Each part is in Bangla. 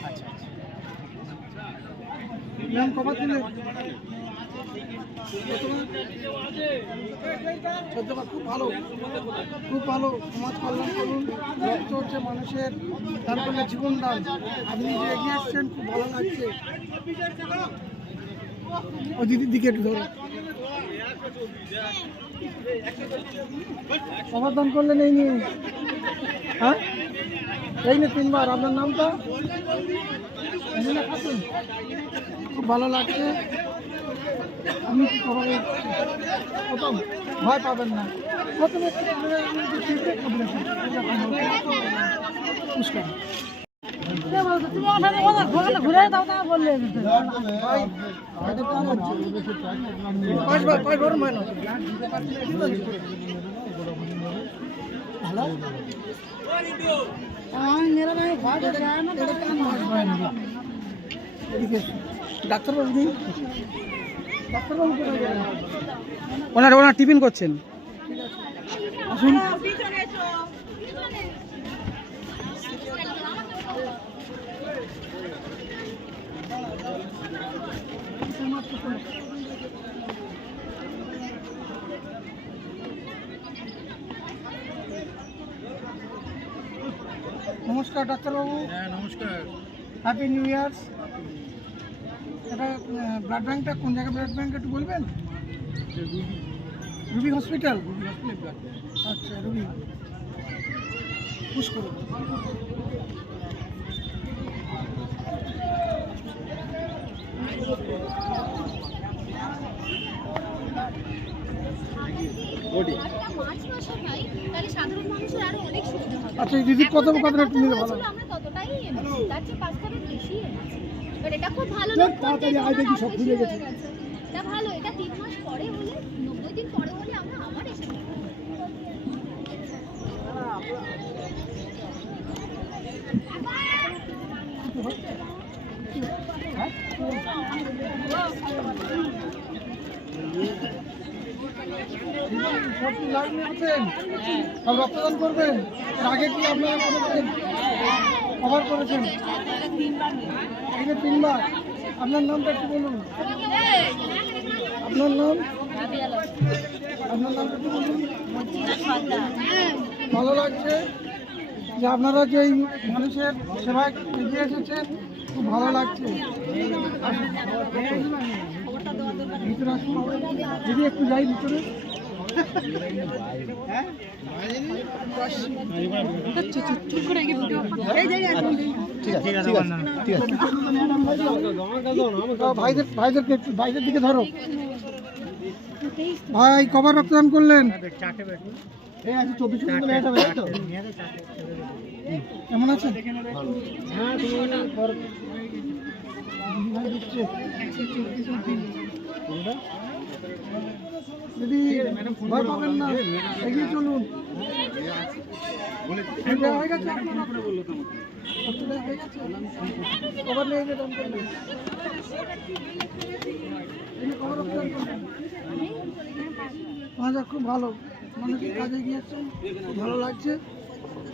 আচ্ছা আচ্ছা। খুব ভালো খুব ভালো সমাজ কল্যাণ করুন রক্ত হচ্ছে মানুষের তার করলে জীবন দান আপনি যে এগিয়ে এসছেন খুব ভালো লাগছে ও দিকে একটু ধরো দান করলেন এই নিয়ে। হ্যাঁ? এই নিয়ে তিনবার। আপনার নামটা? খুব ভালো লাগছে। আপনি কি করবেন প্রথম। ভয় পাবেন না। প্রথমে। পুরস্কার ডাক্তারবাবু? ওনার ওনার টিফিন করছেন। আসুন। নমস্কার ডাক্তারবাবু হ্যাঁ নমস্কার। হ্যাপি নিউ ইয়ার এটা ব্লাড ব্যাঙ্কটা কোন জায়গায় ব্লাড ব্যাংক একটু বলবেন? রুবি। হসপিটাল আচ্ছা রুবি। পুশ করুন মার্চ মাসে পাই তাহলে সাধারণ মানুষের আরও অনেক সুবিধা হবে আচ্ছা কথা যেটা কথা একটু নিলে ভালো? আমরা ততটাই তার চেয়ে পাঁচ কাপের বেশি এনেছি। এটা খুব ভালো তাড়াতাড়ি আয় দেখি সব বেশি ভুলে গেছে। গেছে। এটা ভালো এটা তিন মাস পরে হলে নব্বই দিন পরে হলে আমরা আবার এসে নেব। সব কি লাইনে আছেন সব রক্তদান করবেন আগে কি আপনারা করেছেন কভার করেছেন তিনবার আপনার নামটা একটু বলুন আপনার নাম আপনার নামটা একটু বলুন ভালো লাগছে যে আপনারা যে মানুষের সেবায় এগিয়ে এসেছেন খুব ভালো লাগছে। আসুন। ভিতরে আসুন দিদি একটু যাই ভিতরে। ভাইদের দিকে ধরো। ভাই কবার রক্তদান করলেন? এই চব্বিশ কেমন আছেন? দিদি, ভয় পাবেন না, এগিয়ে চলুন। হয়ে খুব ভালো। মানুষ কাজে গিয়েছেন ভালো লাগছে।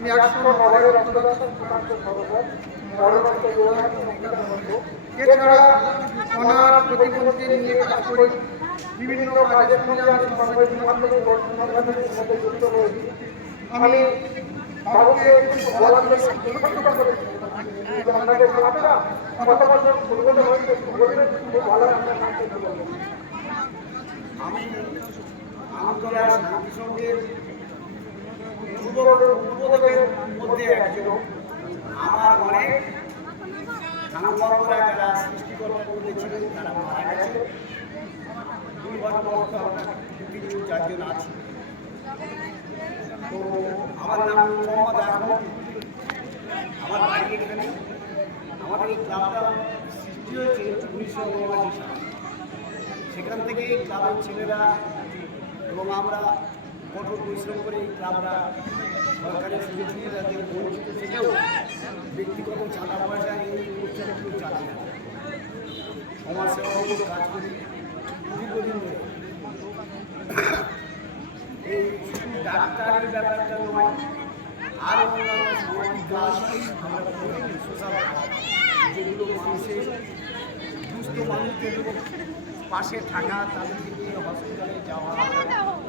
আমি একশো সংখ্যা এছাড়া ওনার প্রতিবন্ধী নিয়ে কাজ করি। বিভিন্ন কাজের সঙ্গে আমি সমাজের মধ্যে যুক্ত রয়েছি। আমি বাবুকে ভালো করে সচেতনতা করে যে আপনাদের নামটা কত বছর উদ্বোধন হয়েছে একটু বলবেন, খুব ভালো আপনার নামটা একটু বলবেন। আমি আমতলা শান্তি সঙ্গের যুবদের মধ্যে একজন। আমার অনেক সাংবাদিকরা যারা সৃষ্টিকর্তা করেছিলেন, তারা মারা গেছে। চারজন আছি। তো আমার নাম মোহাম্মদ আহমদ। আমার বাড়ি এখানে। আমাদের এই ক্লাবটা সৃষ্টি হয়েছে উনিশশো উনআশি সালে। সেখান থেকে ক্লাবের ছেলেরা এবং আমরা কঠোর পরিশ্রম করে এই ক্লাবরা সরকারের সুযোগ সুবিধা থেকে বঞ্চিত থেকেও ব্যক্তিগত চাঁদা পয়সা এই অনুষ্ঠানগুলো চালাই সমাজসেবামূলক কাজ করি দীর্ঘদিন ধরে। এই ডাক্তারের ব্যাপারটা নয় আরও অন্যান্য সামাজিক আমরা সোশ্যাল যেগুলো মানুষের দুস্থ মানুষদের পাশে থাকা তাদেরকে নিয়ে হসপিটালে যাওয়া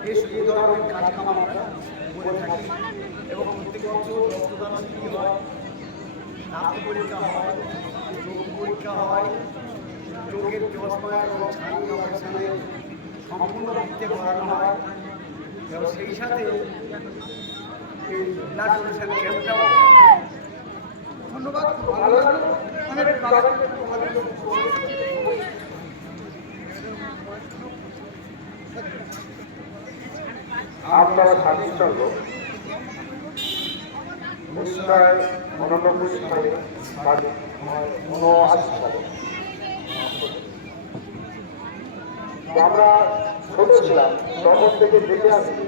বেশ এই ধরনের কাজকাম আমরা করে থাকি। এবং প্রত্যেক বছর রক্তদান শিবির হয় রক্ত পরীক্ষা হয় রোগ পরীক্ষা হয় চোখের চশমা এবং ছানি সম্পূর্ণ ভিত্তি করানো হয়। এবং সেই সাথে এই ব্লাড ডোনেশন ক্যাম্পটাও ধন্যবাদ খুব ভালো লাগল। আমি আপনারা স্বাধীনচন্দ্র উনিশশো উননব্বই সালে উনআশি সালে আমরা ছোট ছিলাম, তখন থেকে দেখে আসছি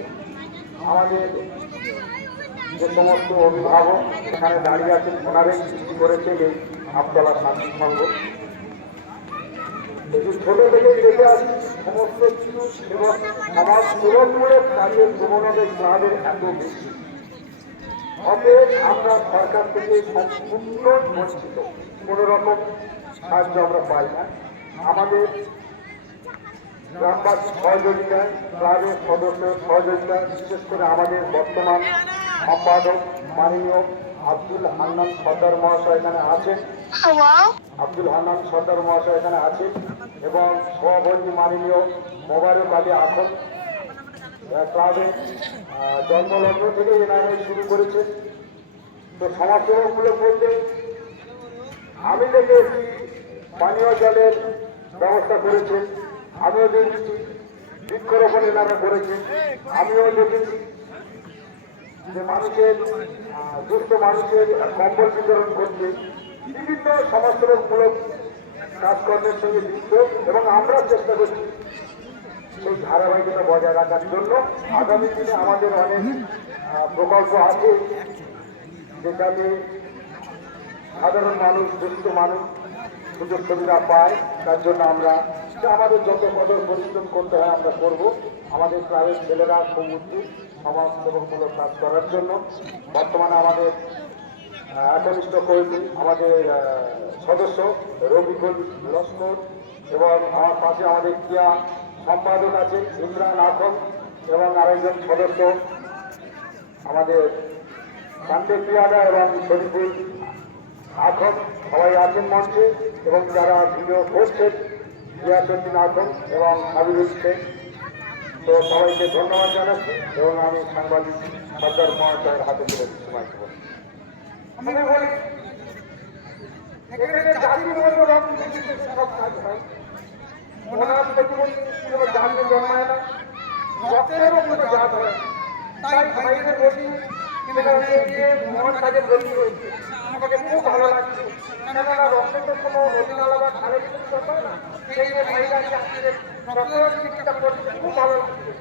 আমাদের যে সমস্ত অভিভাবক এখানে দাঁড়িয়ে আছেন, ওনারাই সৃষ্টি করেছে এই আমতলা শান্তি সংঘ একটু ছোট থেকে দেখে আসি, সমস্ত কিছু, এবং আমার ক্লাবের এত বেশি। অতএব আমরা সরকার থেকে সম্পূর্ণ বঞ্চিত। কোনো রকম সাহায্য আমরা পাই না। আমাদের গ্রামবাসী সহযোগিতা ক্লাবের সদস্য সহযোগিতা, বিশেষ করে আমাদের বর্তমান সম্পাদক মাননীয় আব্দুল হান্নান সর্দার মহাশয় এখানে আছেন। আব্দুল হান্নান সর্দার মহাশয় এখানে আছেন এবং সভাপতি মাননীয় মোবারক আলী আখন ক্লাবে জন্মলগ্ন থেকে এনারাই শুরু করেছে তো সমাজসেবাগুলো বলতে আমি দেখেছি পানীয় জলের ব্যবস্থা করেছেন, আমিও দেখেছি বৃক্ষরোপণ এনারা করেছেন, আমিও দেখেছি যে মানুষের দুস্থ মানুষের কম্বল বিতরণ করছে বিভিন্ন সমাজসেবামূলক কাজকর্মের সঙ্গে যুক্ত এবং আমরা চেষ্টা করছি সেই ধারাবাহিকতা বজায় রাখার জন্য। আগামী দিনে আমাদের অনেক প্রকল্প আছে যেখানে সাধারণ মানুষ, দুস্থ মানুষ সুযোগ সুবিধা পায়। তার জন্য আমরা আমাদের যত কদর পরিশ্রম করতে হয় আমরা করব। আমাদের ক্লাবের ছেলেরা খুব উদ্যোগ সমাজসেবকমূলক কাজ করার জন্য। বর্তমানে আমাদের আহ, একনিষ্ঠ কর্মী আমাদের সদস্য রবিকুল লস্কর এবং আমার পাশে আমাদের ক্রিয়া সম্পাদক আছে ইমরান আখম এবং আরেকজন সদস্য আমাদের শান্তি প্রিয়াদা এবং শরীফুল আখম। সবাই আছেন মঞ্চে এবং যারা ভিডিও করছেন গিয়াসুদ্দিন আখম এবং হাবিবুল শেখ তো সবাইকে ধন্যবাদ জানাচ্ছি এবং আমি সাংবাদিক সর্দার মহাশয়ের হাতে তুলে দিচ্ছি আমি বলি এখানে জাতি মূল্য রকম সব কাজ হয়, ওনার প্রতিবন্ধী কোনো জাতি জন্মায় না রক্তেরও কোনো জাত হয়। তাই ভাইদের বলি এখানে গিয়ে মহান কাজে ব্রতী রয়েছে। আমাকে খুব ভালো লাগছে। কেননা রক্তের তো কোনো অধিনালা বা খালে কিছু ব্যাপার না। সেই যে ভাইরা আজকে রক্তের চিকিৎসা করছে খুব ভালো লাগছে।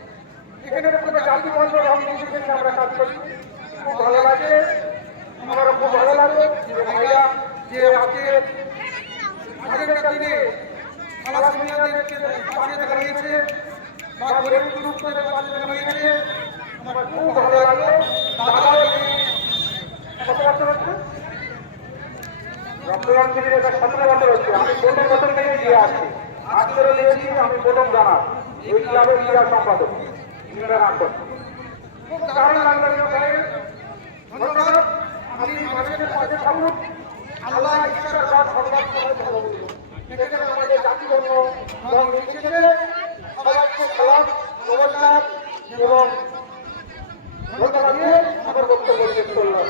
এখানে কোনো জাতি রং নির্বিশেষে আমরা কাজ করছি খুব ভালো লাগে। আমারও খুব ভালো লাগে। যে আজকে আগেকার দিনে ফালাস্তিনিয়াদেরকে পাশে দাঁড়িয়েছে বা গরিব দুঃখদের পাশে দাঁড়িয়েছে আমার খুব ভালো লাগল দাদা, কত বছর হচ্ছে? রক্তদান শিবির হচ্ছে। আমি প্রথম বছর থেকে দিয়ে আমি প্রথম জানা। এই ক্লাবের ক্রীড়া সম্পাদক ইমরান আকবর খুব দারুণ আপনি মানুষের পাশে থাকুন আল্লাহ ঈশ্বর রাত ভগবান সবাই ভালো এখানে আমাদের জাতি ধর্ম রং নির্বিশেষে সবাইকে সালাম নমস্কার এবং ধন্যবাদ দিয়ে আমার বক্তব্য শেষ করলাম।